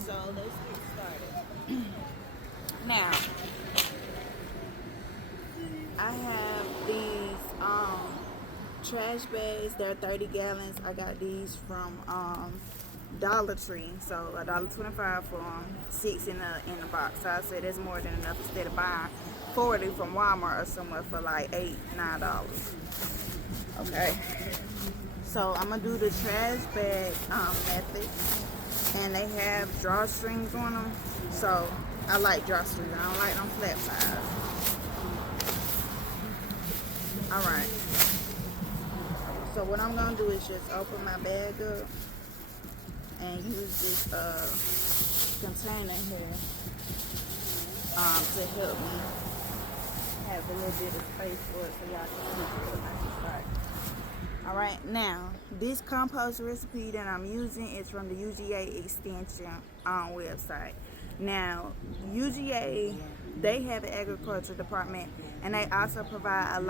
So let's get started. Now, I have these trash bags. They're 30 gallons. I got these from Dollar Tree. So $1.25 for them, 6 in the box. So I said that's more than enough instead of buying 40 from Walmart or somewhere for like $8, $9. Okay. So I'm gonna do the trash bag method, and they have drawstrings on them. So I like drawstrings. I don't like them flat sides. All right. So what I'm gonna do is just open my bag up and use this container here to help me have a little bit of space for it so y'all can see it when I can start. All right, now this compost recipe that I'm using is from the UGA Extension website. Now, UGA, they have an agriculture department, and they also provide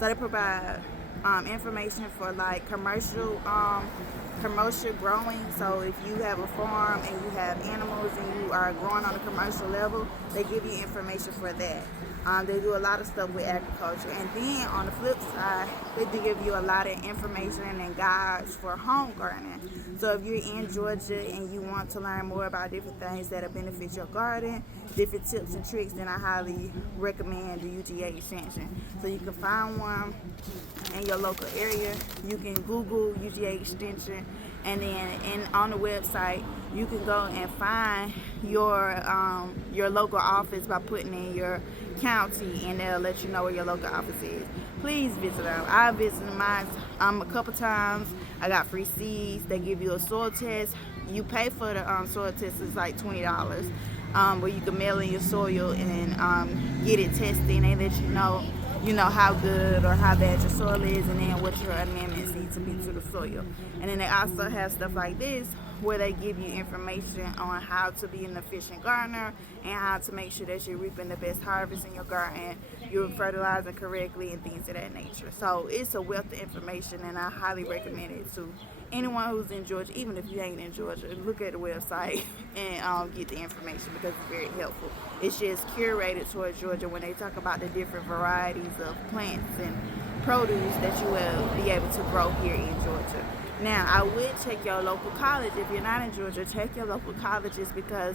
they provide information for like commercial growing. So if you have a farm and you have animals and you are growing on a commercial level, they give you information for that. They do a lot of stuff with agriculture. And then on the flip side, they do give you a lot of information and guides for home gardening. So if you're in Georgia and you want to learn more about different things that'll benefit your garden, different tips and tricks, then I highly recommend the UGA Extension. So you can find one in your local area. You can Google UGA Extension, and then on the website you can go and find your local office by putting in your county, and they'll let you know where your local office is. Please visit them. I visited mine a couple times. I got free seeds. They give you a soil test. You pay for the soil test. It's like $20, where you can mail in your soil and get it tested, and they let you know how good or how bad your soil is, and then what your amendments need to be to the soil. And then they also have stuff like this where they give you information on how to be an efficient gardener and how to make sure that you're reaping the best harvest in your garden, you're fertilizing correctly, and things of that nature. So it's a wealth of information, and I highly recommend it to anyone who's in Georgia. Even if you ain't in Georgia, look at the website and get the information, because it's very helpful. It's just curated towards Georgia when they talk about the different varieties of plants and produce that you will be able to grow here in Georgia. Now, I would check your local college. If you're not in Georgia, check your local colleges, because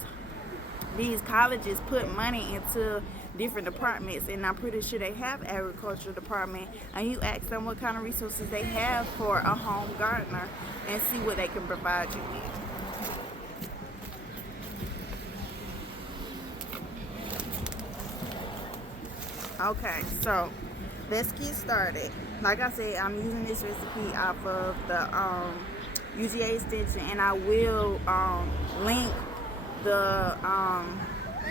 these colleges put money into different departments, and I'm pretty sure they have agriculture department, and you ask them what kind of resources they have for a home gardener and see what they can provide you with. Okay, so let's get started. Like I said, I'm using this recipe off of the UGA Extension, and I will link the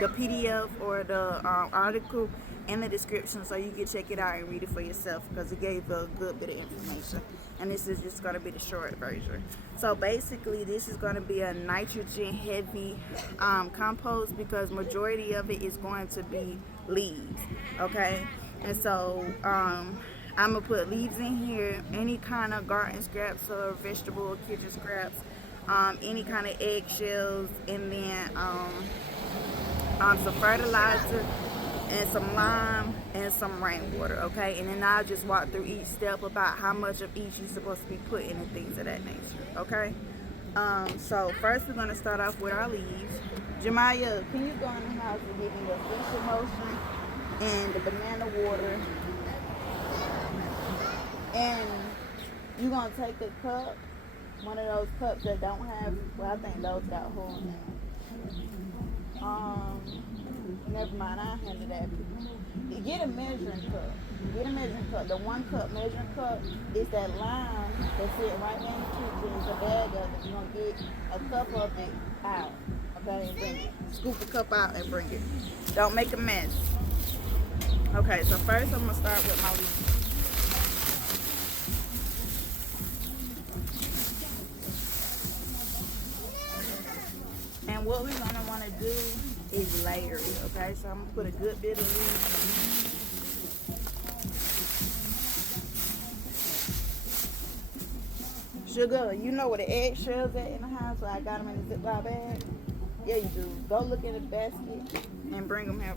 PDF or the article in the description so you can check it out and read it for yourself, because it gave a good bit of information. And this is just going to be the short version. So basically, this is going to be a nitrogen heavy compost, because majority of it is going to be leaves. Okay, and so I'm gonna put leaves in here, any kind of garden scraps or vegetable or kitchen scraps, any kind of eggshells, and then some fertilizer and some lime and some rainwater. Okay, and then I'll just walk through each step about how much of each you're supposed to be putting and things of that nature. Okay, so first we're gonna start off with our leaves. Jemiah, can you go in the house and give me the fish motion and the banana water? And you're going to take a cup, one of those cups that don't have, well, I think those got holes in them. Never mind, I'll handle that. Get a measuring cup. Get a measuring cup. The 1 cup measuring cup is that lime that's sitting right there in the kitchen. It's a bag of it. You're going to get a cup of it out. Okay, and bring it. Scoop the cup out and bring it. Don't make a mess. Okay, so first I'm going to start with my leaves. And what we're going to want to do is layer it, okay? So I'm going to put a good bit of leaves. Sugar, you know where the eggshells at in the house, so I got them in the Ziploc bag. Yeah, you do. Go look in the basket and bring them here.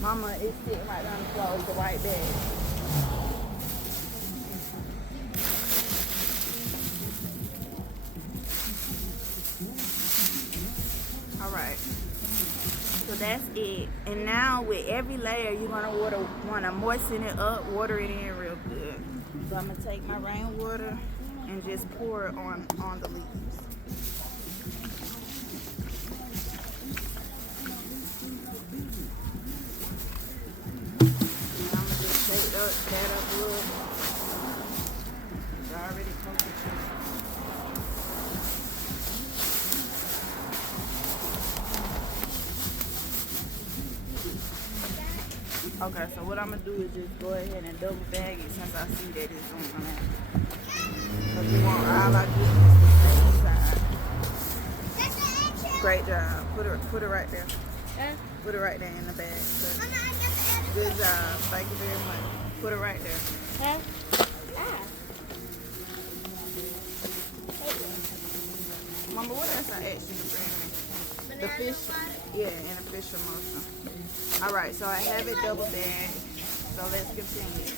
Mama is sitting right on the floor with the white bag. Alright. So that's it. And now with every layer you're gonna wanna moisten it up, water it in real good. So I'm gonna take my rainwater and just pour it on the leaves. That up a little. It's already cooked. Okay, so what I'm gonna do is just go ahead and double bag it since I see that it's on that. Because we want all our goodness to stay inside. Great job. Put it right there. Put it right there in the bag. Good job. Thank you very much. Put it right there. Mama, what else I asked you to bring me? The fish. Yeah, and a fish emulsion. Alright, so I have it double bagged. So let's continue.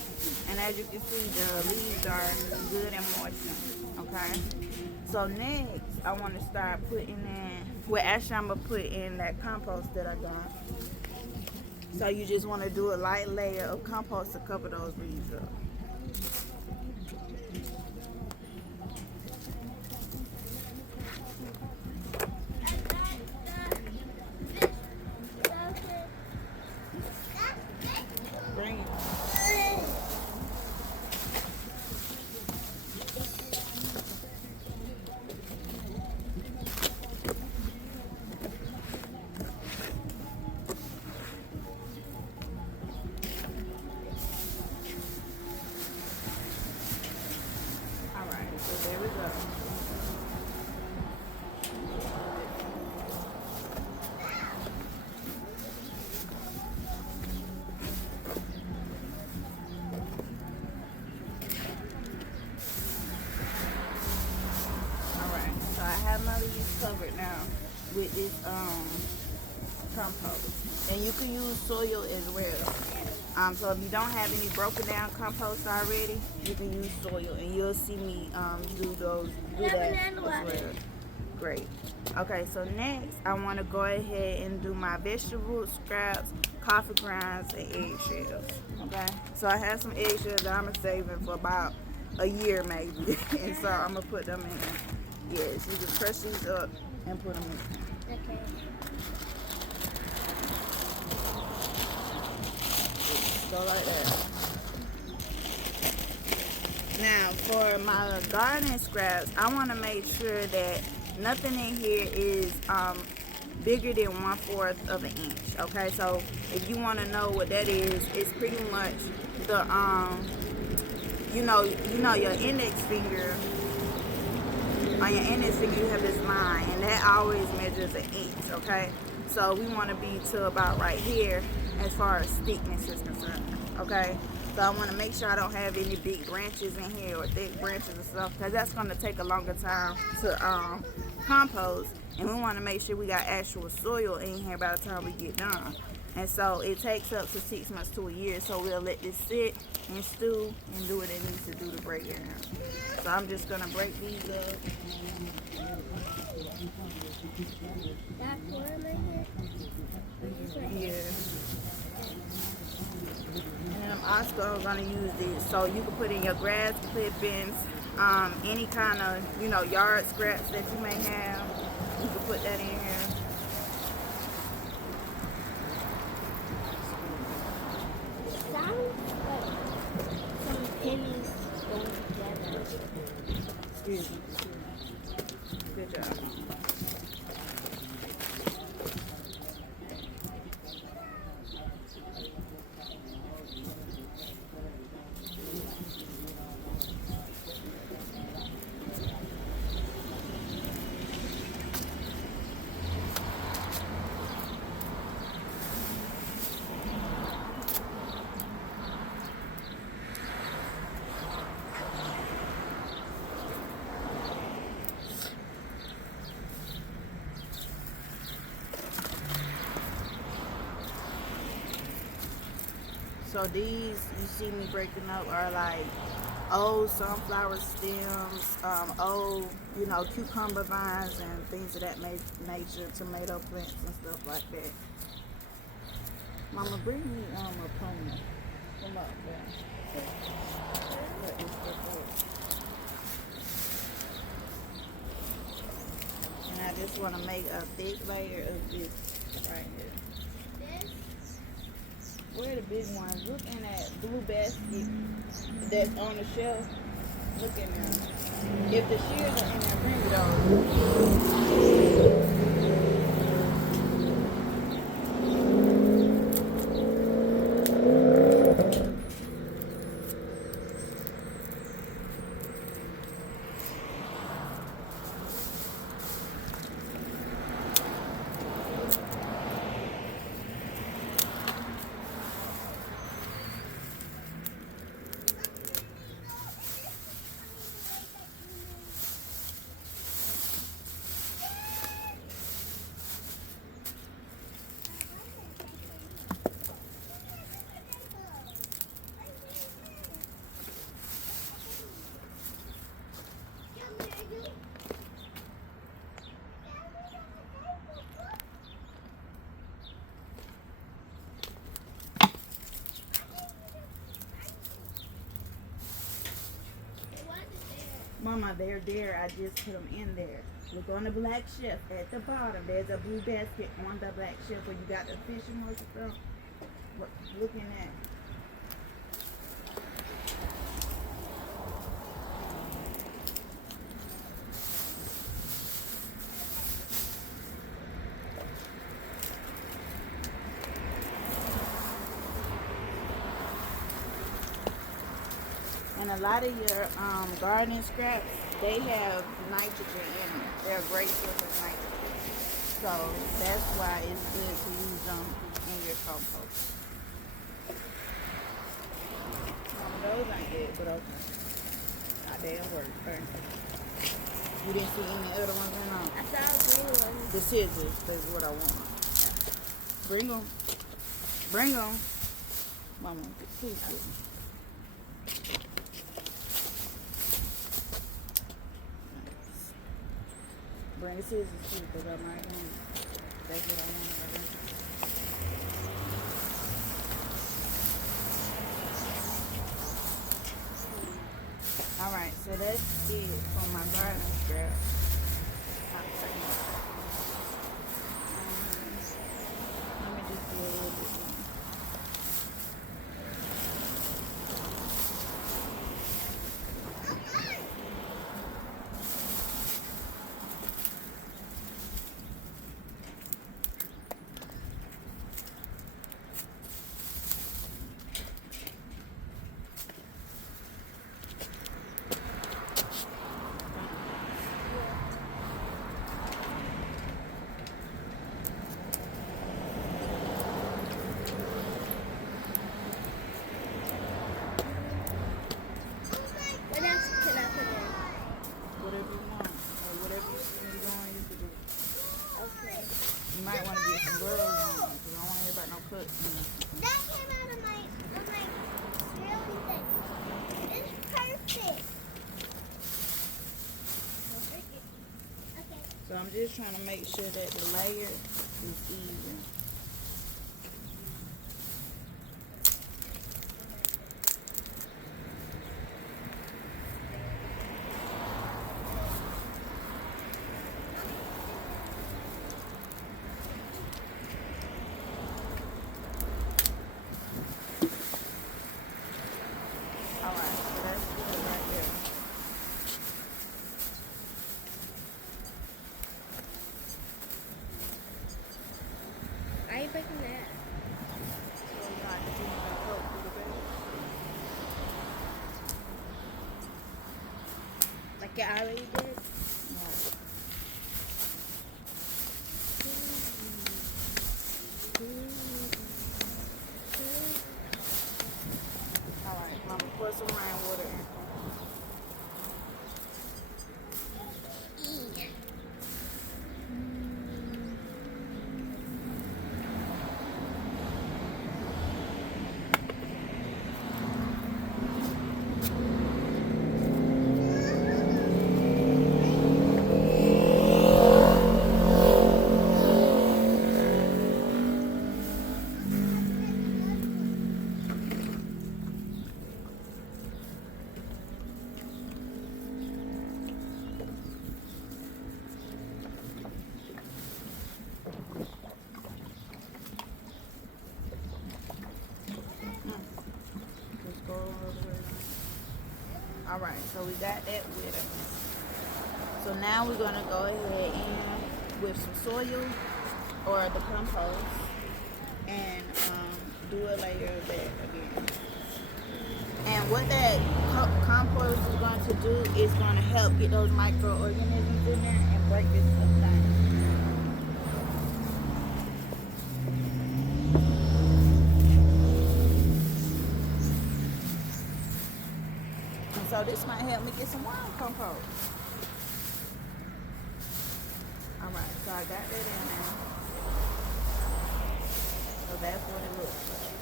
And as you can see, the leaves are good and moistened. Okay? So next, I want to start putting in, well, actually I'm going to put in that compost that I got. So you just want to do a light layer of compost to cover those leaves up. Bring it. So there we go. Alright, so I have my leaves covered now with this compost. And you can use soil as well. So if you don't have any broken down compost already, you can use soil, and you'll see me do that as well. Great. Okay, so next I want to go ahead and do my vegetable scraps, coffee grounds, and eggshells. Okay, so I have some eggshells that I'm saving for about a year maybe, and so I'm gonna put them in. Yes, you can crush these up and put them in. Okay. Go like that. Now for my garden scraps, I want to make sure that nothing in here is bigger than 1/4 of an inch. Okay, so if you want to know what that is, it's pretty much the you know your index finger. On your index finger you have this line, and that always measures an inch. Okay, so we want to be to about right here as far as thickness is concerned. Okay, so I want to make sure I don't have any big branches in here or thick branches and stuff, because that's going to take a longer time to compost, and we want to make sure we got actual soil in here by the time we get done. And so it takes up to 6 months to a year, so we'll let this sit and stew and do what it needs to do to break it down. So I'm just going to break these up. Yeah. And I'm also going to use these, so you can put in your grass clippings, any kind of, yard scraps that you may have. You can put that in here. It sounds like some pennies going together. Excuse me. Good job. So these you see me breaking up are like old sunflower stems, old, cucumber vines and things of that nature, tomato plants and stuff like that. Mama, bring me a pony. Come up there. Let this stuff up. And I just want to make a thick layer of this right here. Where the big ones? Look in that blue basket that's on the shelf. Look in there. If the shears are in there, bring those. Mama, they're there. I just put them in there. Look on the black shelf at the bottom. There's a blue basket on the black shelf where you got the fishing moisture from. Looking at. And a lot of your gardening scraps, they have nitrogen in them. They're a great source of nitrogen. So that's why it's good to use them in your compost. Those ain't good, but okay. Not damn work. You didn't see any other ones in them? I saw a green one. The scissors is what I want. Bring them. Bring them. Mama, please get them. Bring the scissors too, because I might want. That's what I want right now. Alright, so that's it for my garden scrap. Let me just do a little bit more. What else can I put in? Whatever you want, or whatever you're going, you can do. Okay. You might want to get some gloves on, because I don't want to hear about no cuts. That came out of my really thing. It's perfect. Okay. So I'm just trying to make sure that the layer is even. Alright, so that's good right there. Why are you breaking that? So you know, I can see my coat through the bag. Like you already did? Right. Alright, Mama, pour some rainwater in. Alright, so we got that with us. So now we're gonna go ahead and with some soil or the compost and do a layer of that again. And what that compost is going to do is going to help get those microorganisms in there and break this stuff down. And so this might help me get some wild compost. Alright, so I got that in there. So that's what it looks like.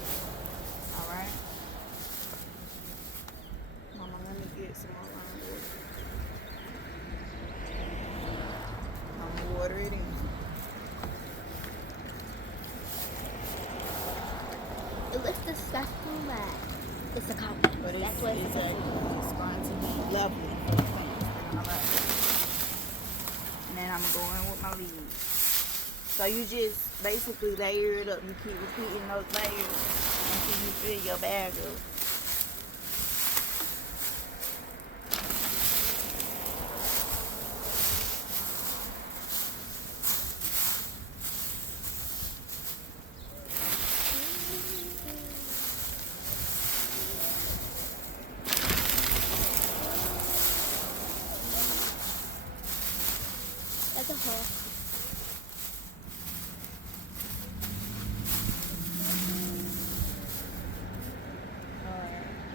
Alright. Mama, let me get some more lime water. I'm gonna water it in. It looks disgusting, but it's a compost. But That's what it's supposed to be. it's going to be lovely for the plants. They're gonna love it. And then I'm going with my leaves. So you just basically layer it up. You keep repeating those layers until you fill your bag up. That's a hole.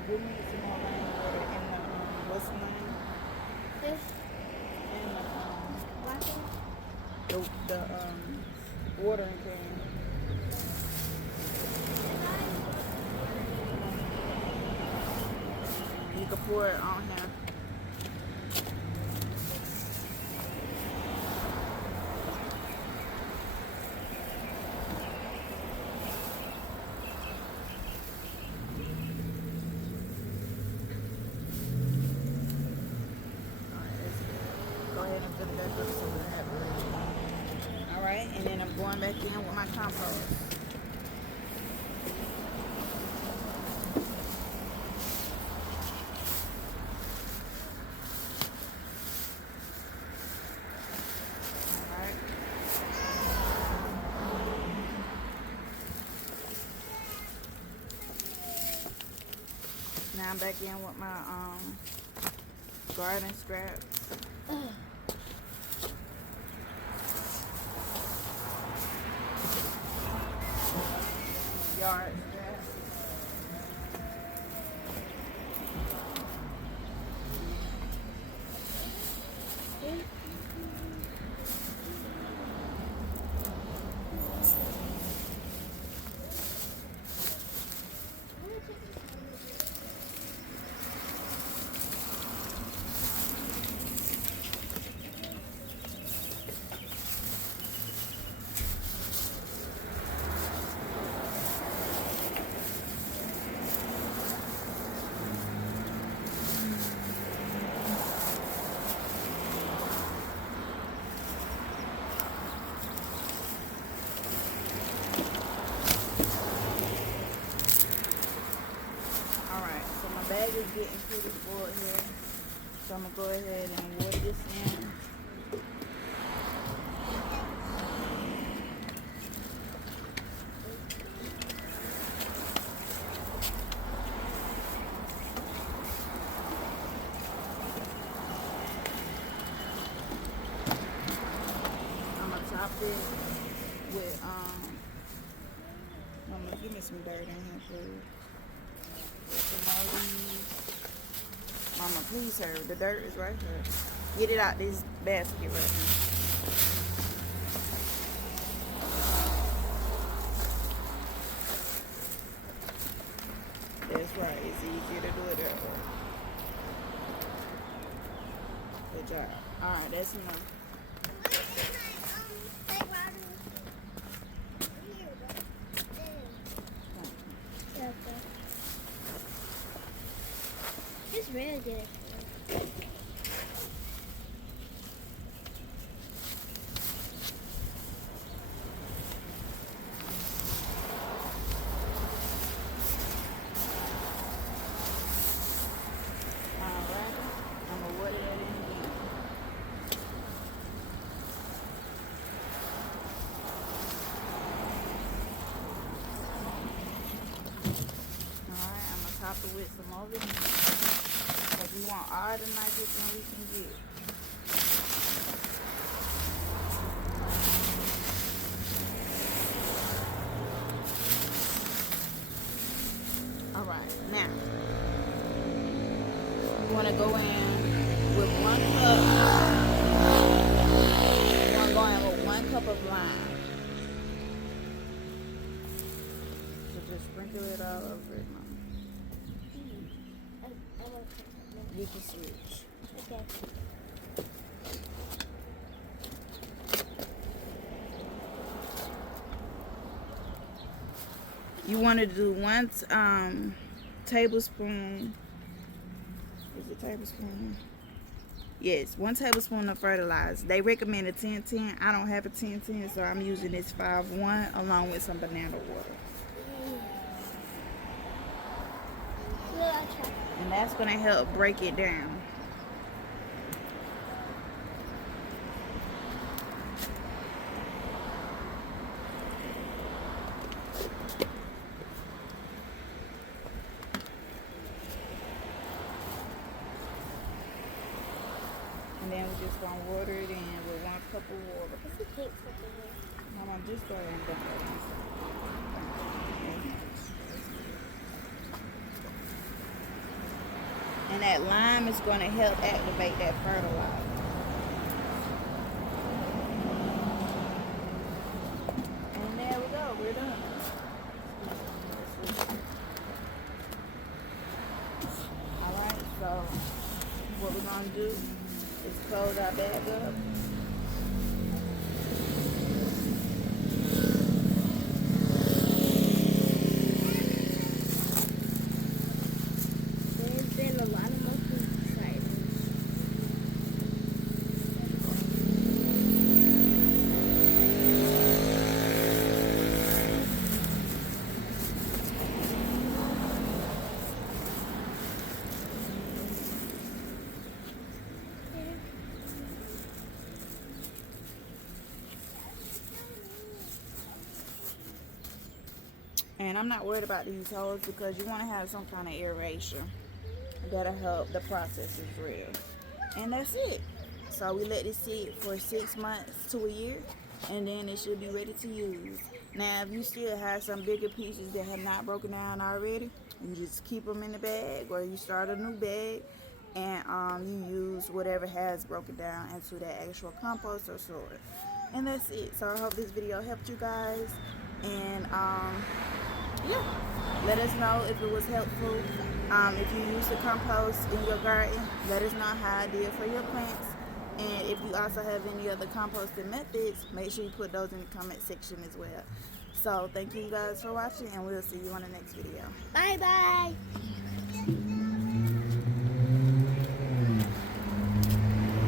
Give me some more rainwater in the what's the name? This In the watering can. You can pour it on here. Alright, and then I'm going back in with my compost. Alright. Now I'm back in with my garden scraps. Yard scraps. Bag is getting pretty full here, so I'm gonna go ahead and water this in. I'm gonna top it with Mama, give me some dirt in here, please. Mama, please hurry. The dirt is right here. Get it out this basket right here. That's right. It's easier to do it that way. Good job. Alright, that's enough. It's really good. Alright. top it with some more vanilla. Because we want all the nitrogen we can get. Alright, now you want to go in with 1 cup. You want to go in with 1 cup of lime. So just sprinkle it all over it, Mama. You can switch. Okay. You want to do 1 tablespoon. Is it tablespoon? Yes, 1 tablespoon of fertilizer. They recommend a 10-10. I don't have a 10-10, so I'm using this 5-1 along with some banana water. And that's going to help break it down. And then we're just going to water it in with 1 cup of water. Mama, just go ahead and dump it. And that lime is going to help activate that fertilizer. And there we go. We're done. Alright, so what we're going to do is close our bag up. There's been a lot of monkeys inside. And I'm not worried about these holes because you want to have some kind of aeration. That'll help the process is real. And that's it. So we let it sit for 6 months to a year, and then it should be ready to use. Now, if you still have some bigger pieces that have not broken down already, you just keep them in the bag, or you start a new bag, and you use whatever has broken down into that actual compost or soil. And that's it. So I hope this video helped you guys. And yeah, let us know if it was helpful. If you use the compost in your garden, let us know how it did for your plants. And if you also have any other composting methods, make sure you put those in the comment section as well. So thank you guys for watching, and we'll see you on the next video. Bye bye.